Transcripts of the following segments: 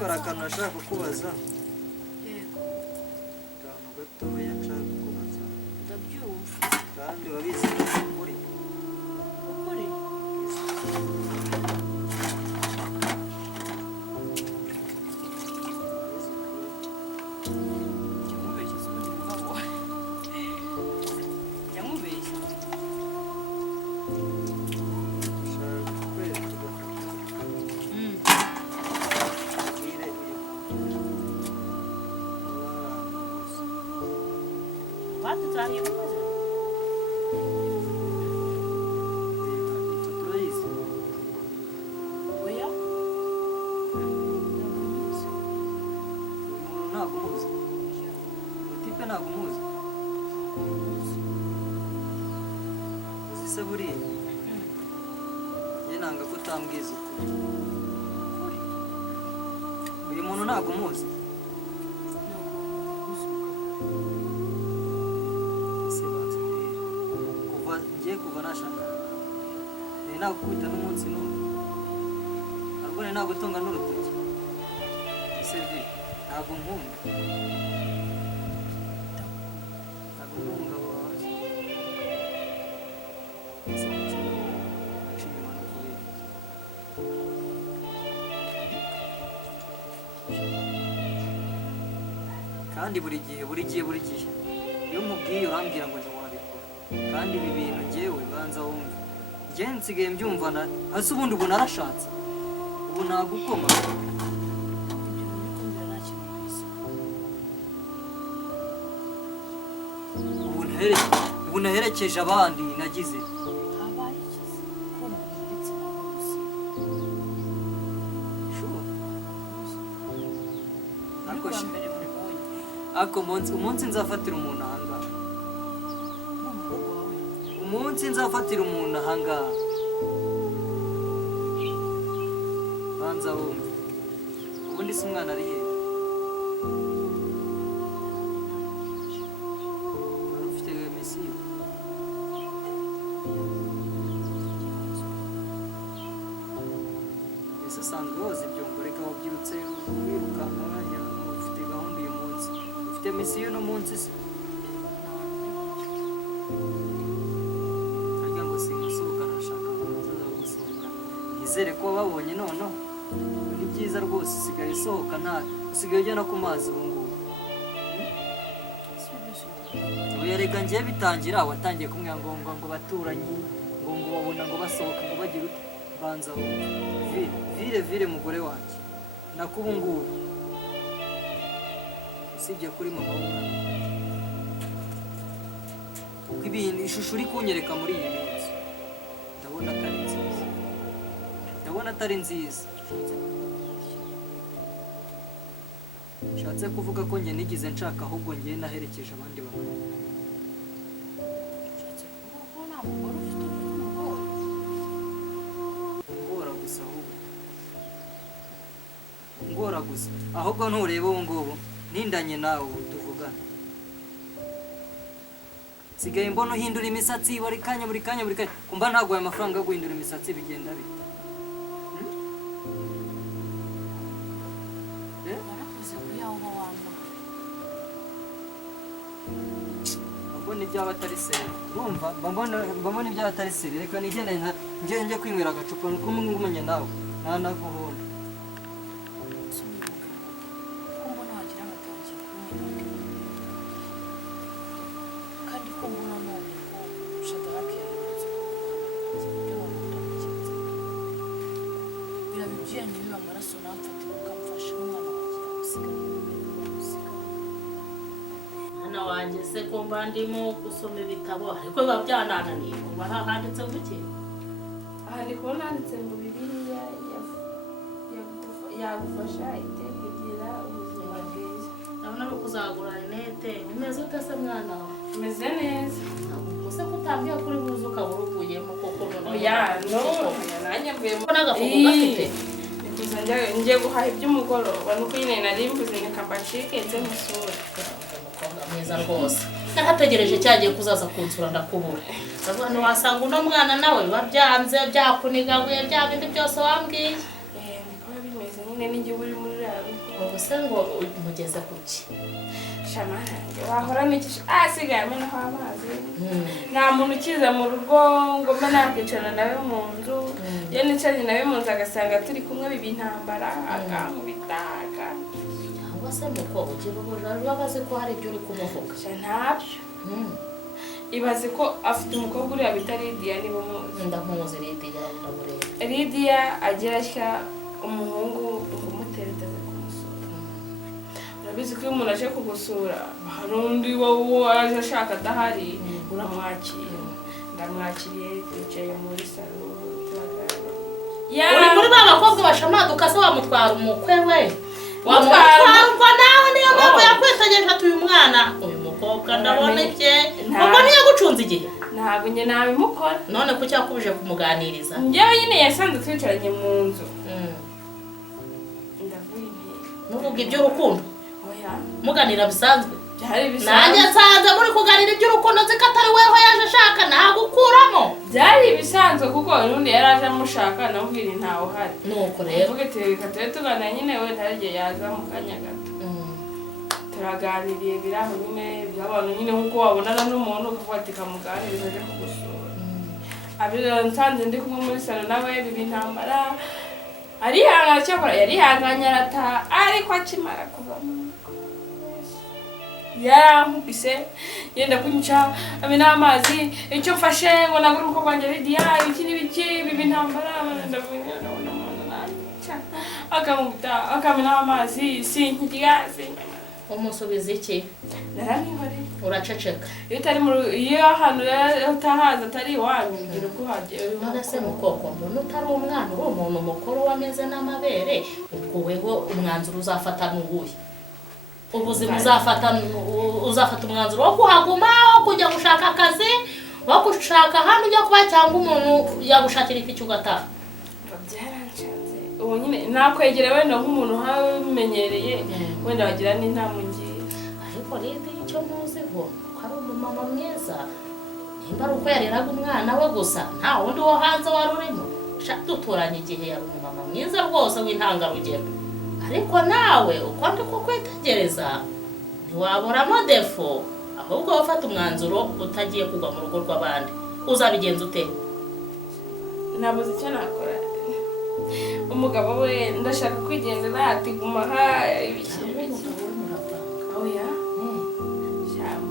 ariko arakana ashaka kubaza yego kantu gatoya nshaka kubaza ndabyumva kandi wabizi kuri ukuri buriya ye nanga ko utambwiza ukuri uyu muntu ntabwo umuzi kuva nashaka ntabwo kubita n'umunsi n'umwe ntabwo ntabwo utunga n'urutoki ese vi ntabwo nkunda ntabwo ndi umugabo wawe kandi buri gihe iyo nkubwiye urambwira ngo ntiwabikora kandi ibi bintu njyewe banza wumve njye nsigaye mbyumvana hasi ubundi ubu narashatse ubu nagukoma ubu naherekeje abandi nagize ako umunsi nzafatira umuntu ahangaha umunsi nzafatira umuntu ahangaha banza wumve ubundi si umwana ari hehe wari ufite misiyo ese usanzwe woza ibyombo reka wabyutse wirukanka wagira ngo ufite gahunda uyu munsi ufite misiyo uno munsi se arya ngo singusohoka nashaka kuzaza gusohoka nizere ko babonye noneho ni byiza rwose usigaye usohoka usigaye ujya no ku mazi ubu ngubu ubu reka ngiye bitangira watangiye kumwe ngo baturanyi ngo babona ngo basohoka ngo bagire ute banza vire mugore wanjye nako ubu ngubu usibye kuri mama w'umwana kuko ibintu ishusho uri kunyereka muri iyi minsi ndabona atari nziza nshatse kuvuga ko njye nigize nshaka ahubwo njye naherekeje abandi bantu ngora gusa ahubwo ntureba ubu ngubu nindanye nawe ubu tuvugana sigaye mbona uhindura imisatsi buri kanya kumva ntaguhaye amafaranga yo guhindura imisatsi bigenda bite mbona ibyaba atari seri urumva mbona ibyaba atari seri reka nigende njye kwinywera agacupa kumenya nawe ntanaguhunda se kumva ndimo gusoma ibitabo ariko biba byanananiye kuba handitse guke aha ndi kubona handitse ngo Bibiliya yagufasha kugira ubuzima bwiza ndabona ari ukuzagura rinete umeze ute se mwana wawe umeze neza use kutambwiye kuri buze ukabura uvuyemo koko nanjye mvuyemo n'agafuko gafite ngiye guhaha iby'umugoroba nuko nyine nari mvuze reka mbacike nze musure mwiza rwose narategereje cyagiye kuzaza kunsura ndakubura abantu wasanga uno mwana nawe biba byanze byakunigabuye bya bindi byose wambwiye niko bimeze nyine n'igihe uri muri rabo ubu se ngo umugeze kuki shamange wahora n'ikisha asigaye amenaho amazi nta muntu ukiza mu rugo ngo mbe nakwicara nawe mu nzu iyo nicaranye nawe mu nzu agasanga turi kumwe biba intambara akankubitaga cyangwa se muko ugira ubujura biba bazi ko hari ibyo uri kumuvuga ntabyo ibaze ko afite umukobwa uriya bita Lydia niba umuzi ndamuzi Lydia ndamureba Lydia agira atya umuhungu umuteretaza kumusura urabizi ko iyo umuntu aje kugusura hari undi wowe aje ashaka adahari uramwakira ndamwakiriye twicaye muri salo uri muri ba bakobwa bashamaduka se wamutwara umukwe we wamutwarwa nawe niyo mpamvu yakwitegereje ati uyu mwana uyu mukobwa ndabona iki kuko niyo gucunza igihe ntabwo njye nabimukora none ko cyakubuje kumuganiriza njyewe nyine yasanze twicaranye mu nzu ndavuye nuvuga iby'urukundo oya muganira bisanzwe byari bisanzwe nanjye nsanze muri kuganira iby'urukundo nzi ko atari weho yaje ashaka nagukuramo byari ibisanzwe kuko urundi yari aje amushaka namubwira ntawe uhari nuko rero uvuga ati reka tube tuganira nyine we ntari igihe yaza mu kanya gato turaganiriye biraho nyine by'abantu nyine nk'uko wabonana n'umuntu ukavuga ati kamuganiriza aje kugusura abiro nsanze ndi kumwe muri salo nawe biba intambara arihangana cyakora yarihanganye arataha ariko akimara kuvamo yarankubise yenda kunyica amena amazi icyo mfashe ngo nagure umukobwa wanjye Lydia ibiki n'ibiki biba intambara ndavuga ndabona umuntu naca akamubita akamena amazi sinkirya umusubiza iki naramihoreye uraceceka iyo utari iyo ahantu utahaza atari iwanyu ugira uko uhagera none se mukoko mbona utari umwana uri umuntu mukuru wameze n'amabere ubwoweho umwanzuro uzafata n'uwuhe ubuzima uzafata umwanzuro wo kuhaguma wo kujya gushaka akazi wo gushaka ahantu ujya kuba cyangwa umuntu yagushakira iki ugataha byaranshanze ubu nyine nakwegera wenda nk'umuntu habimenyereye wenda wagira n'inama ngiye ariko rero icyo muziho ko ari umumama mwiza nimba ari uko yareraga umwana we gusa nta wundi wo hanze wari urimo duturanye igihe yari umumama mwiza rwose w'intangarugero ariko nawe uko ndi kukwitegereza ntiwaburamo defo ahubwo wafata umwanzuro utagiye kugwa mu rugo rw'abandi uzabigenza ute nabuze icyo nakora umugabo we ndashaka kwigendera ati guma aha ibiki oya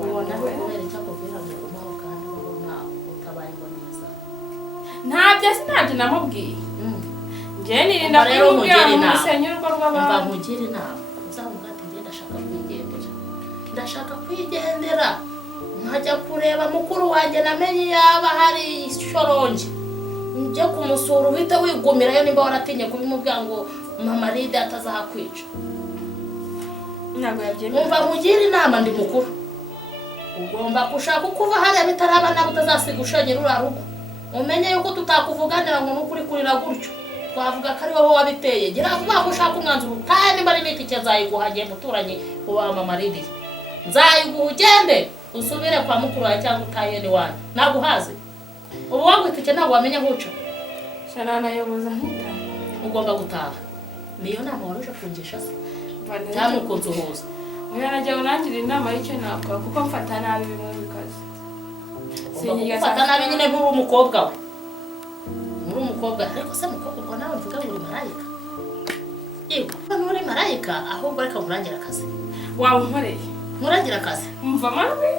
ubona ko kubera icyo akubwira ngo umaho kandi ubona utabayeho neza ntabyo sinabyo namubwiye njye nirinda kumubwira ngo musenye urugo rw'abantu mba nkugire inama uzavuga ati njye ndashaka kwigendera nkajya kureba mukuru wanjye namenye yaba hari ishoronge njye kumusura uhite wigumirayo nimba waratinye kubimubwira ngo mama Lydia atazahakwica ntabwo yabyemera umva nkugire inama ndi mukuru ugomba gushaka uko uva hariya bitaraba nawe utazasiga ushonyera uriya rugo umenye yuko tutakuvuganira ngo nukuri kurira gutyo twavuga ko ari wowe wabiteye gira vuba ko ushaka umwanzuro utahe nimba ari n'itike nzayiguha ngiye muturanye uwa mama Lydia nzayiguha ugende usubire kwa mukuru wawe cyangwa utahe n'iwanyu naguhaze ubu wagwitike ntabwo wamenya guca shana nayoboza nkita ugomba gutaha niyo nama waruje kungisha se cyangwa ukunze uhuza oya najya unangira inama y'icyo nakora kuko mfata nabi bimwe bikaze ufata nabi nyine nturi umukobwa we nturi umukobwa ariko se mukobwa ubwo nawe mvuga ngo uri marayika yewe nturi marayika ahubwo reka nkurangira akazi wankoreye nkurangira akazi mva amajwi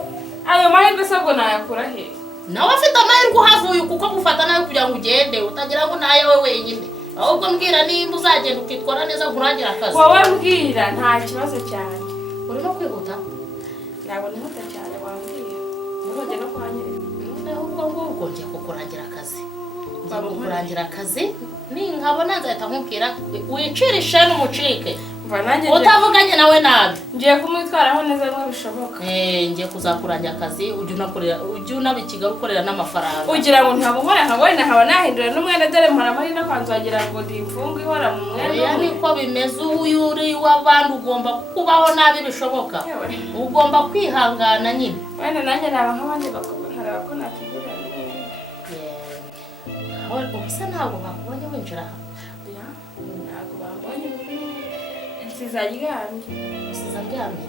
ayo mahirwe se ubwo nayakura he nawe afite amahirwe uhavuye kuko gufata nawe kugira ngo ugende utagira ngo nayawe wenyine ahubwo mbwira nimba uzagenda ukitwara neza nkurangira akazi wowe mbwira nta kibazo cyane urimo kwihuta ntabwo nihuta cyane wambwira ntuzajya no kwanyerera ahubwo ngubwo ngiye kukurangira akazi ngiye kukurangira akazi ninkabona nzahita nkubwira wicirishe n'umucike utavuganye nawe nabi ngiye kumwitwaraho neza ngo bishoboka ngiye kuzakurangira akazi ujye unaba ikigali ukorera n'amafaranga ugira ngo ntabukore nka wenda nkaba nahindura n'umwenda dore mparamari no kwanza wagira ngo ndi imfungu ihora mu mwenda oya niko bimeze uyu uri w'abandi ugomba kubaho nabi bishoboka ugomba kwihangana nyine wenda nanjye naba nk'abandi bakobwa nkareba ko nakigurira ubuse ntabwo bakubonye winjira aha ntabwo bambonye musize aryamye. Musize aryamye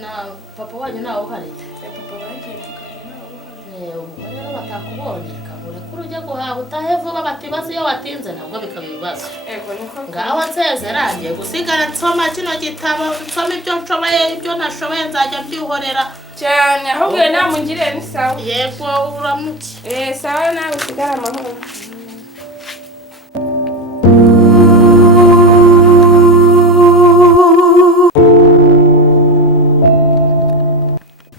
na papa wanyu nawe uhari? Papa bagiye mu kazi nawe uhari. Ubwo rero batakubonye kamure kuri ujya guhaha utahe vuba batibaza iyo watinze nabwo bikaba ibibazo. Ego niko Ngaho nsezerangiye gusigara nsoma kino gitabo nsoma ibyo nshoboye ibyo nashoboye nzajya mbyihorera cyane ahubwo namugire ni sawa. Yego uramuke. Sawa nawe usigara amahoro.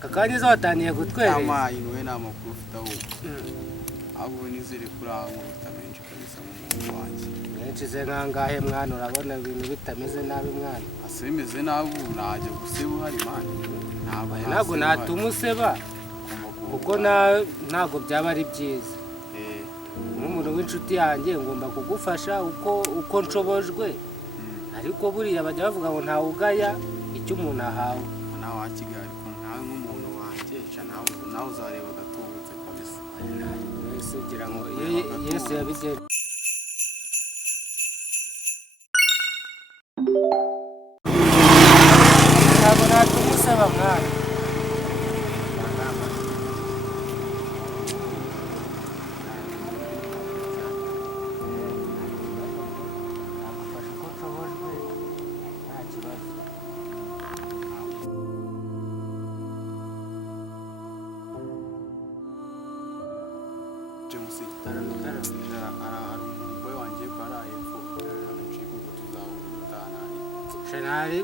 Kakaniza wataniye gutwereza. Ama iwe na makuru ufite aho. Abo nizere kuri aho bitamenje kabisa mu wanjye. Menshi ze nkangahe mwana urabona ibintu bitameze nabi mwana. Asemeze nabi naje guseba uhari mwana. Ntabwo natuma useba. Kuko ntabwo byaba ari byiza. N'umuntu w'inshuti yanjye ngomba kugufasha uko nshobojwe. Ariko buriya bajya bavuga ngo ntawe ugaya icyo umuntu ahawe. Nawe wakigali ko ntawe nk'umuntu wanjye nawe uzareba gatubutse kabisa. Wese ugira ngo Yesu yabigenye. Ntabwo natuma useba mwana. James ara umboy wanjye baraye ko anacika ngo tuzawutana. Shenari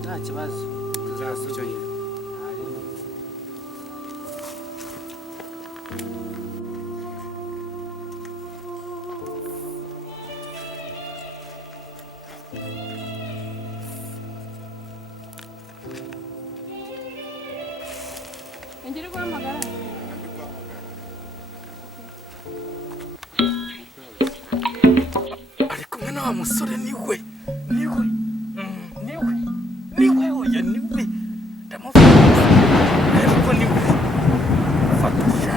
nta kibazo. Tuzasubira. Ngire guhamagara. Ariko mwana wa musore niwe oya niwe ndamufata ariko niwe fatisha.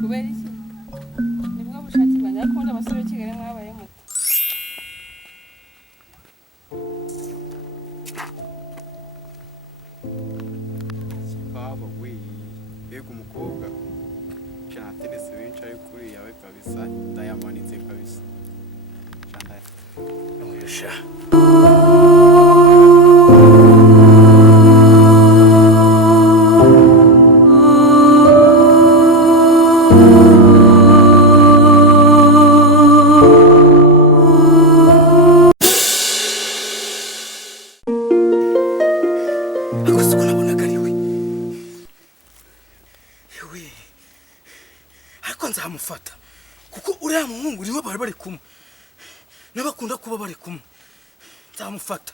Kubera iki? Nibwo bushake bwanjye ariko ubundi abasore b'i Kigali mwabaye muto. Baba we bega umukobwa cyane tenisi benshi ari kuri yawe kabisa ndayamanitse kabisa. Oyesha. Nzamufata kuko uriya muhungu niwe bari kumwe n'abakunda kuba bari kumwe. Nzamufata.